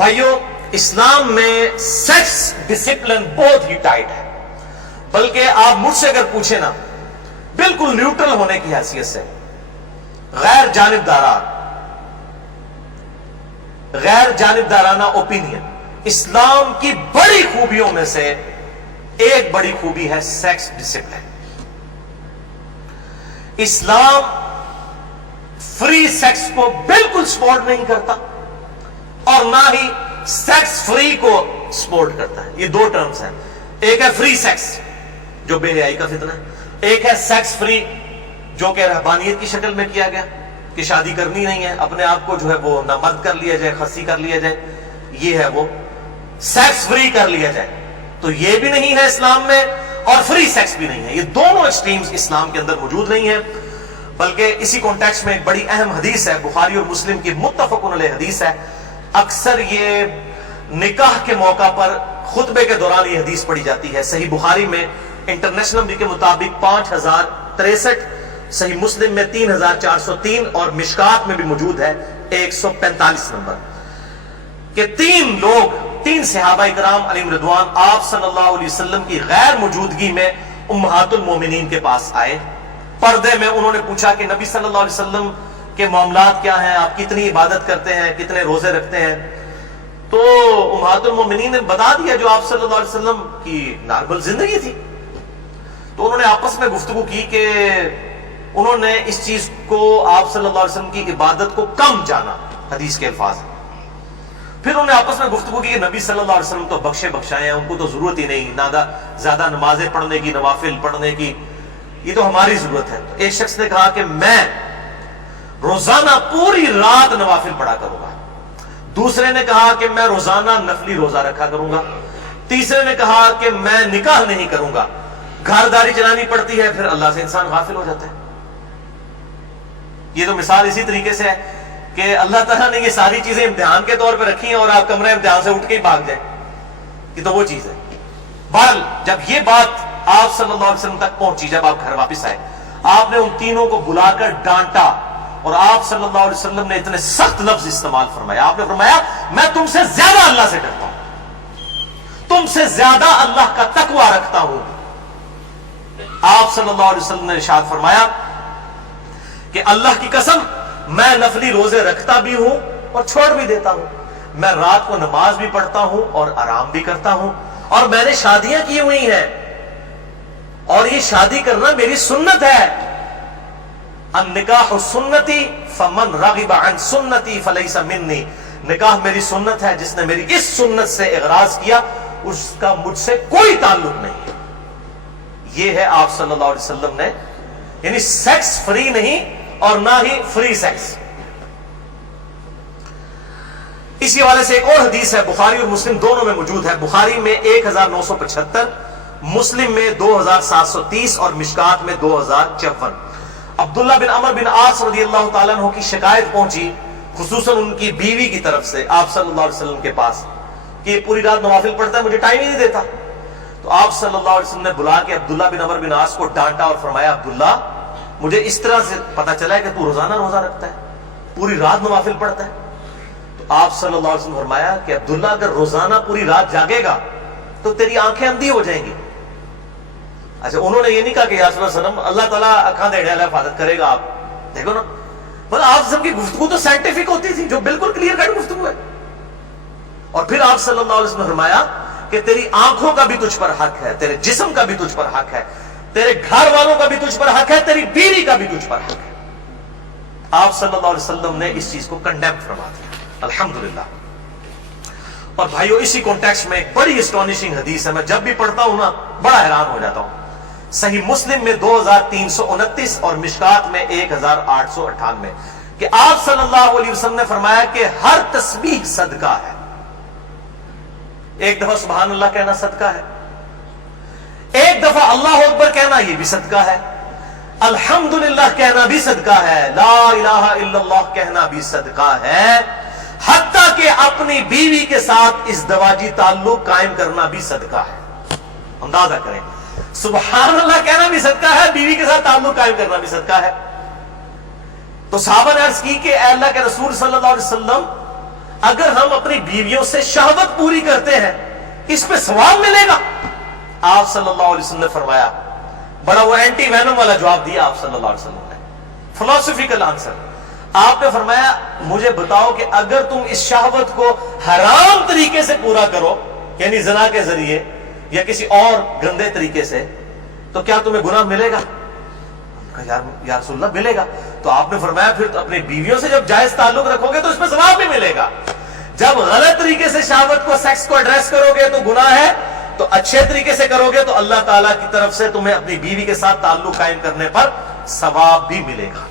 بھائیو، اسلام میں sex discipline بہت ہی ٹائٹ ہے، بلکہ آپ مجھ سے اگر پوچھیں نا، بالکل نیوٹرل ہونے کی حیثیت سے، غیر جانبدارانہ اوپینین، اسلام کی بڑی خوبیوں میں سے ایک بڑی خوبی ہے سیکس ڈسپلن۔ اسلام فری سیکس کو بالکل سپورٹ نہیں کرتا اور نہ ہی سیکس فری کو سپورٹ کرتا ہے۔ یہ دو ٹرمز ہیں، ایک ہے فری سیکس جو بے حیائی کا فتنہ ہے، ایک ہے سیکس فری جو کہ رہبانیت کی شکل میں کیا گیا کہ شادی کرنی نہیں ہے، اپنے آپ کو جو ہے وہ نہ مرد کر لیا جائے، خسی کر لیا جائے، یہ ہے وہ سیکس فری کر لیا جائے۔ تو یہ بھی نہیں ہے اسلام میں اور فری سیکس بھی نہیں ہے، یہ دونوں ایکسٹریمز اسلام کے اندر موجود نہیں ہیں۔ بلکہ اسی کانٹیکسٹ میں ایک بڑی اہم حدیث ہے، بخاری اور مسلم کی متفق علیہ حدیث ہے، اکثر یہ نکاح کے موقع پر خطبے کے دوران یہ حدیث پڑھی جاتی ہے۔ صحیح بخاری میں انٹرنیشنل نمبر کے مطابق 5063، صحیح مسلم میں 3403 اور مشکات میں بھی موجود ہے 145 نمبر، کہ تین صحابہ کرام علیہم رضوان آپ صلی اللہ علیہ وسلم کی غیر موجودگی میں امہات المومنین کے پاس آئے، پردے میں انہوں نے پوچھا کہ نبی صلی اللہ علیہ وسلم کے معاملات کیا ہیں، آپ کتنی عبادت کرتے ہیں، کتنے روزے رکھتے ہیں؟ تو امہات المومنین نے بتا دیا جو آپ صلی اللہ علیہ وسلم کی نارمل زندگی تھی۔ تو انہوں نے آپس میں گفتگو کی کہ انہوں نے اس چیز کو آپ صلی اللہ علیہ وسلم کی عبادت کو کم جانا، حدیث کے الفاظ ہیں۔ پھر انہوں نے آپس میں گفتگو کی کہ نبی صلی اللہ علیہ وسلم تو بخشے بخشائے ہیں، ان کو تو ضرورت ہی نہیں زیادہ نمازیں پڑھنے کی، نوافل پڑھنے کی، یہ تو ہماری ضرورت ہے۔ تو ایک شخص نے کہا کہ میں روزانہ پوری رات نوافل پڑھا کروں گا، دوسرے نے کہا کہ میں روزانہ نفلی روزہ رکھا کروں گا، تیسرے نے کہا کہ میں نکاح نہیں کروں گا۔ گھرداری چلانی پڑتی ہے، پھر اللہ سے انسان غافل ہو جاتا ہے۔ یہ تو مثال اسی طریقے سے ہے کہ اللہ تعالیٰ نے یہ ساری چیزیں امتحان کے طور پہ رکھی ہیں اور آپ کمرے امتحان سے اٹھ کے ہی بھاگ جائیں، یہ تو وہ چیز ہے۔ بہرحال جب یہ بات آپ صلی اللہ علیہ وسلم تک پہنچی، جب آپ گھر واپس آئے، آپ نے ان تینوں کو بلا کر ڈانٹا اور آپ صلی اللہ علیہ وسلم نے اتنے سخت لفظ استعمال فرمایا۔ آپ نے فرمایا میں تم سے زیادہ اللہ سے ڈرتا ہوں، تم سے زیادہ اللہ کا تقوی رکھتا ہوں۔ آپ صلی اللہ علیہ وسلم نے ارشاد فرمایا کہ اللہ کی قسم میں نفلی روزے رکھتا بھی ہوں اور چھوڑ بھی دیتا ہوں، میں رات کو نماز بھی پڑھتا ہوں اور آرام بھی کرتا ہوں، اور میں نے شادیاں کی ہوئی ہیں اور یہ شادی کرنا میری سنت ہے۔ النکاح سنتی فمن رغب عن سنتی فلیس منی، نکاح میری سنت ہے، جس نے میری اس سنت سے اغراض کیا اس کا مجھ سے کوئی تعلق نہیں ہے۔ یہ ہے آپ صلی اللہ علیہ وسلم نے، یعنی سیکس فری نہیں اور نہ ہی فری سیکس۔ اسی حوالے سے ایک اور حدیث ہے، بخاری اور مسلم دونوں میں موجود ہے، بخاری میں 1975، مسلم میں 2730 اور مشکات میں 2054۔ عبداللہ بن عمر بن عاص رضی اللہ تعالیٰ عنہ کی شکایت پہنچی، خصوصاً ان کی بیوی کی طرف سے آپ صلی اللہ علیہ وسلم کے پاس، کہ یہ پوری رات نوافل پڑھتا ہے، مجھے ٹائم ہی نہیں دیتا۔ تو آپ صلی اللہ علیہ وسلم نے بلا کے عبداللہ بن عمر بن عاص کو ڈانٹا اور فرمایا عبداللہ مجھے اس طرح سے پتا چلا ہے کہ تو روزانہ روزہ رکھتا ہے، پوری رات نوافل پڑھتا ہے۔ تو آپ صلی اللہ علیہ وسلم نے فرمایا کہ عبداللہ اگر روزانہ پوری رات جاگے گا تو تیری آنکھیں اندھی ہو جائیں گی۔ اچھا انہوں نے یہ نہیں کہا کہ یا صلی اللہ علیہ وسلم اللہ تعالیٰ اکھاں دے ڈالا حفاظت کرے گا، آپ دیکھو نا، مطلب آپ سب کی گفتگو تو سائنٹیفک ہوتی تھی، جو بالکل کلیئر کٹ گفتگو ہے۔ اور پھر آپ صلی اللہ علیہ وسلم نے فرمایا کہ تیری آنکھوں کا بھی تجھ پر حق ہے، تیرے جسم کا بھی تجھ پر حق ہے، تیرے گھر والوں کا بھی تجھ پر حق ہے، تیری بیوی کا بھی تجھ پر حق ہے۔ آپ صلی اللہ علیہ وسلم نے اس چیز کو کنڈیم فرما دیا، الحمدللہ۔ اور بھائیو اسی کانٹیکسٹ میں ایک بڑی اسٹانشنگ حدیث ہے، میں جب بھی پڑھتا ہوں نا بڑا حیران ہو جاتا ہوں، صحیح مسلم میں 2329 اور مشکات میں 1898، کہ آپ صلی اللہ علیہ وسلم نے فرمایا کہ ہر تسبیح صدقہ ہے۔ ایک دفعہ سبحان اللہ کہنا صدقہ ہے، ایک دفعہ اللہ اکبر کہنا یہ بھی صدقہ ہے، الحمدللہ کہنا بھی صدقہ ہے، لا الہ الا اللہ کہنا بھی صدقہ ہے، حتیٰ کہ اپنی بیوی کے ساتھ ازدواجی تعلق قائم کرنا بھی صدقہ ہے۔ اندازہ کریں، سبحان اللہ کہنا بھی صدقہ ہے، بیوی کے ساتھ تعلق قائم کرنا بھی صدقہ ہے۔ تو صحابہ نے عرض کی کہ اے اللہ کے رسول صلی اللہ علیہ وسلم اگر ہم اپنی بیویوں سے شہوت پوری کرتے ہیں اس پہ ثواب ملے گا؟ آپ صلی اللہ علیہ وسلم نے فرمایا، بڑا وہ اینٹی وینم والا جواب دیا آپ صلی اللہ علیہ وسلم نے، فلسفیکل آنسر. آپ نے فرمایا مجھے بتاؤ کہ اگر تم اس شہوت کو حرام طریقے سے پورا کرو، یعنی زنا کے ذریعے یا کسی اور گندے طریقے سے، تو کیا تمہیں گناہ ملے گا؟ یا رسول اللہ ملے گا. تو آپ نے فرمایا پھر تو اپنی بیویوں سے جب جائز تعلق رکھو گے تو اس میں ثواب بھی ملے گا. جب غلط طریقے سے شہوت کو، سیکس کو ایڈریس کرو گے تو گناہ ہے، تو اچھے طریقے سے کرو گے تو اللہ تعالیٰ کی طرف سے تمہیں اپنی بیوی کے ساتھ تعلق قائم کرنے پر ثواب بھی ملے گا.